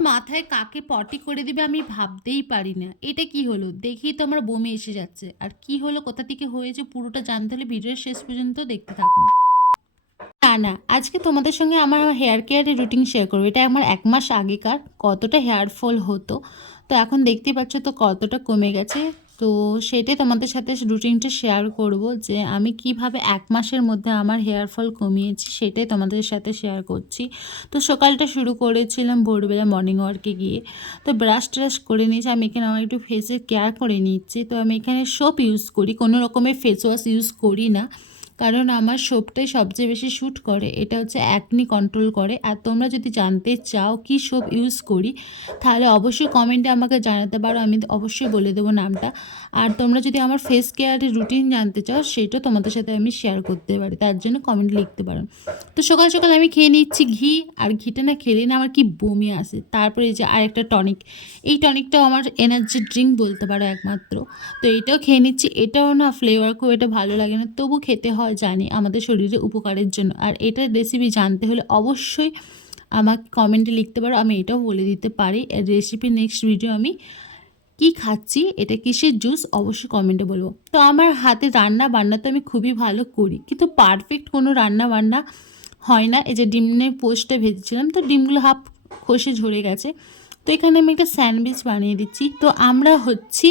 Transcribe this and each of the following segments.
মাথায় কাকে পটি করে দিবে আমি ভাবতেই পারি না। এটা কি হলো? দেখেই তো আমার বমি এসে যাচ্ছে। আর কি হলো, কোথা থেকে হয়েছে পুরোটা জানতে হলে ভিডিওর শেষ পর্যন্ত দেখতে থাকুন। না, আজকে তোমাদের সঙ্গে আমার হেয়ার কেয়ারের রুটিন শেয়ার করব। এটা আমার ১ মাস আগেকার কতটা হেয়ার ফল হতো। তো এখন দেখতেই পাচ্ছ তো কতটা কমে গেছে। তো সেটাই তোমাদের সাথে রুটিনটা শেয়ার করব যে আমি কিভাবে ১ মাসের মধ্যে আমার হেয়ার ফল কমিয়েছি সেটাই তোমাদের সাথে শেয়ার করছি। তো সকালটা শুরু করেছিলাম ভোরবেলা মর্নিং ওয়ার্কে গিয়ে। তো ব্রাশ-ট্রাশ করে নিয়েছি। আমি এখানে আমার একটু ফেসের কেয়ার করে নিচ্ছি। তো আমি এখানে সোপ ইউজ করি। কোনো রকমের ফেস ওয়াশ ইউজ করি না। কারণ আমার সোপটাই সবচেয়ে বেশি শ্যুট করে। এটা হচ্ছে অ্যাকনি কন্ট্রোল করে। আর তোমরা যদি জানতে চাও কী সোপ ইউজ করি তাহলে অবশ্যই কমেন্টে আমাকে জানাতে পারো, আমি অবশ্যই বলে দেবো নামটা। আর তোমরা যদি আমার ফেস কেয়ারের রুটিন জানতে চাও সেটাও তোমাদের সাথে আমি শেয়ার করতে পারি, তার জন্য কমেন্ট লিখতে পারো। তো সকাল সকাল আমি খেয়ে নিচ্ছি ঘি। আর ঘিটা না খেলে না আমার কি বমি আসে। তারপরে এই যে আরেকটা টনিক, এই টনিকটাও আমার এনার্জি ড্রিঙ্ক বলতে পারো একমাত্র। তো এইটাও খেয়ে নিচ্ছি। এটাও না ফ্লেভার খুব একটা ভালো লাগে না, তবু খেতে হয় জানি আমাদের শরীরে উপকারের জন্য। আর এটার রেসিপি জানতে হলে অবশ্যই আমাকে কমেন্টে লিখতে পারো, আমি এটাও বলে দিতে পারি। এর রেসিপি নেক্সট ভিডিও আমি কি খাচ্ছি, এটা কিসের জুস, অবশ্যই কমেন্টে বলবো। তো আমার হাতে রান্না বান্না তো আমি খুবই ভালো করি, কিন্তু পারফেক্ট কোনো রান্না বান্না হয় না। এই যে ডিমের পোস্টটা ভেজেছিলাম, তো ডিমগুলো হাফ খসে ঝরে গেছে। তো এখানে আমি একটা স্যান্ডউইচ বানিয়ে দিচ্ছি। তো আমরা হচ্ছি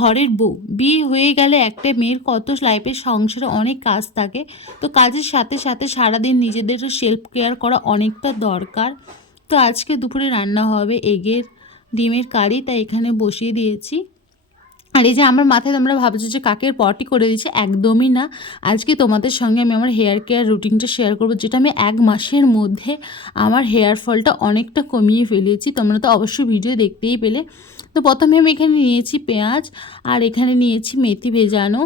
ঘরের বউ। বিয়ে হয়ে গেলে একটা মেয়ের কত লাইফে সংসারে অনেক কাজ থাকে। তো কাজের সাথে সাথে সারাদিন নিজেদেরও সেলফ কেয়ার করা অনেকটা দরকার। তো আজকে দুপুরে রান্না হবে এগের ডিমের কারি, তাই এখানে বসিয়ে দিয়েছি। আর এই যে আমার মাথায় তোমরা ভাবছো যে কাকের পটি করে দিচ্ছে, একদমই না। আজকে তোমাদের সঙ্গে আমি আমার হেয়ার কেয়ার রুটিনটা শেয়ার করবো, যেটা আমি ১ মাসের মধ্যে আমার হেয়ার ফলটা অনেকটা কমিয়ে ফেলেছি। তোমরা তো অবশ্যই ভিডিও দেখতেই পেলে। তো প্রথমে আমি এখানে নিয়েছি পেঁয়াজ, আর এখানে নিয়েছি মেথি ভেজানো।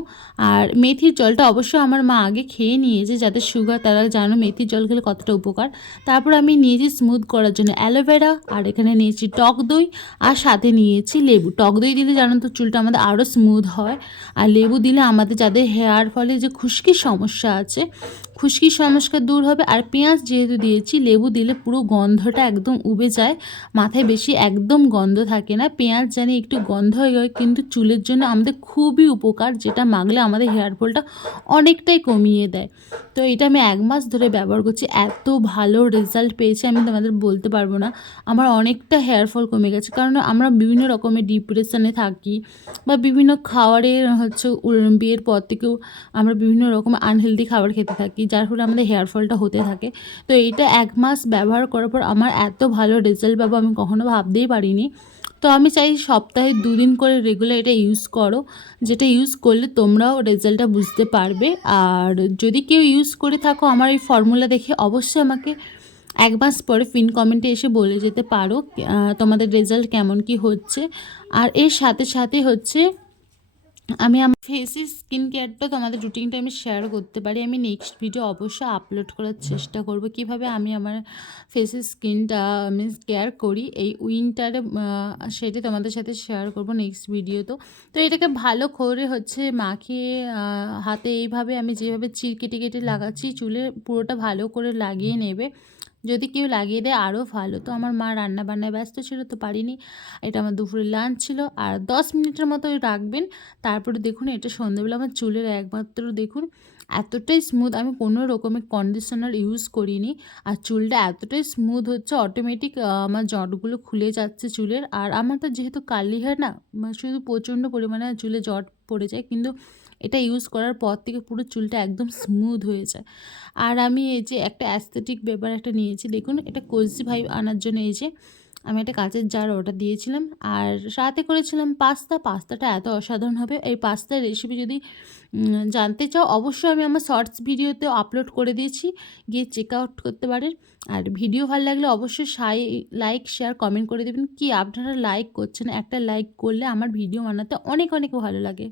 আর মেথির জলটা অবশ্যই আমার মা আগে খেয়ে নিয়েছে, যাদের সুগার তারা জানো মেথির জল খেলে কতটা উপকার। তারপর আমি নিয়েছি স্মুথ করার জন্য অ্যালোভেরা, আর এখানে নিয়েছি টক দই, আর সাথে নিয়েছি লেবু। টক দই দিলে জানো তো চুলটা আমাদের আরও স্মুথ হয়। আর লেবু দিলে আমাদের যাদের হেয়ার ফলে যে খুশকির সমস্যা আছে, খুশকির সমস্যা দূর হবে। আর পেঁয়াজ যেহেতু দিয়েছি, লেবু দিলে পুরো গন্ধটা একদম উবে যায়, মাথায় বেশি একদম গন্ধ থাকে না। পেঁয়াজ জানি একটু গন্ধ হয়ে যায়, কিন্তু চুলের জন্য আমাদের খুবই উপকার, যেটা মাখলে আমাদের হেয়ার ফলটা অনেকটাই কমিয়ে দেয়। তো এটা আমি ১ মাস ধরে ব্যবহার করছি, এত ভালো রেজাল্ট পেয়েছি আমি তোমাদের বলতে পারবো না। আমার অনেকটা হেয়ার ফল কমে গেছে, কারণ আমরা বিভিন্ন রকমের ডিপ্রেশনে থাকি, বা বিভিন্ন খাবারের হচ্ছে বিয়ের পর থেকেও আমরা বিভিন্ন রকম আনহেলদি খাবার খেতে থাকি, যার ফলে আমাদের হেয়ার ফলটা হতে থাকে। তো এইটা ১ মাস ব্যবহার করার পর আমার এত ভালো রেজাল্ট পাবো আমি কখনো ভাবতেই পারিনি। তো আমি চাই সপ্তাহে ২ দিন করে রেগুলার এটা ইউজ করো, যেটা ইউজ করলে তোমরাও রেজাল্টটা বুঝতে পারবে। আর যদি কেউ ইউজ করে থাকো আমার এই ফর্মুলা দেখে, অবশ্যই আমাকে ১ মাস পরে পিন কমেন্টে এসে বলে যেতে পারো তোমাদের রেজাল্ট কেমন কি হচ্ছে। আর এর সাথে সাথে হচ্ছে আমি আমার ফেসের স্কিন কেয়ারটা তোমাদের রুটিনটা আমি শেয়ার করতে পারি। আমি নেক্সট ভিডিও অবশ্যই আপলোড করার চেষ্টা করব, কিভাবে আমি আমার ফেসের স্কিনটা আমি কেয়ার করি এই উইন্টারে, সেটা তোমাদের সাথে শেয়ার করব নেক্সট ভিডিওতে। তো এটাকে ভালো করে হচ্ছে মাখিয়ে হাতে এইভাবে আমি যেভাবে চির কেটে কেটে লাগাচ্ছি চুলে, পুরোটা ভালো করে লাগিয়ে নেবে। যদি কেউ লাগিয়ে দেয় আরও ভালো। তো আমার মা রান্না বান্নায় ব্যস্ত ছিল, তো পারিনি। এটা আমার দুপুরের লাঞ্চ ছিল। আর ১০ মিনিটের মতো রাখবেন। তারপরে দেখুন এটা সন্ধ্যেবেলা আমার চুলের একমাত্র দেখুন এতটাই স্মুথ, আমি কোনো রকমের কন্ডিশনার ইউজ করিনি। আর চুলটা এতটাই স্মুথ হচ্ছে, অটোমেটিক আমার জটগুলো খুলে যাচ্ছে চুলের। আর আমার তো যেহেতু কার্লি হেয়ার না, শুধু প্রচণ্ড পরিমাণে চুলে জট পড়ে যায়, কিন্তু এটা ইউজ করার পর থেকে পুরো চুলটা একদম স্মুথ হয়ে যায়। আর আমি এই যে একটা অ্যাস্থেটিক পেপার একটা নিয়েছি, দেখুন এটা কোজি ভাইব আনার জন্য এই যে আমি একটা কাঁচের জার অর্ডার দিয়েছিলাম। আর সাথে করেছিলাম পাস্তাটা এত অসাধারণ হবে। এই পাস্তার রেসিপি যদি জানতে চাও অবশ্যই আমি আমার শর্টস ভিডিওতে আপলোড করে দিয়েছি, গিয়ে চেক আউট করতে পারেন। আর ভিডিও ভালো লাগলে অবশ্যই লাইক শেয়ার কমেন্ট করে দেবেন। কি আপনারা লাইক করছেন? একটা লাইক করলে আমার ভিডিও বানাতে অনেক অনেক ভালো লাগে।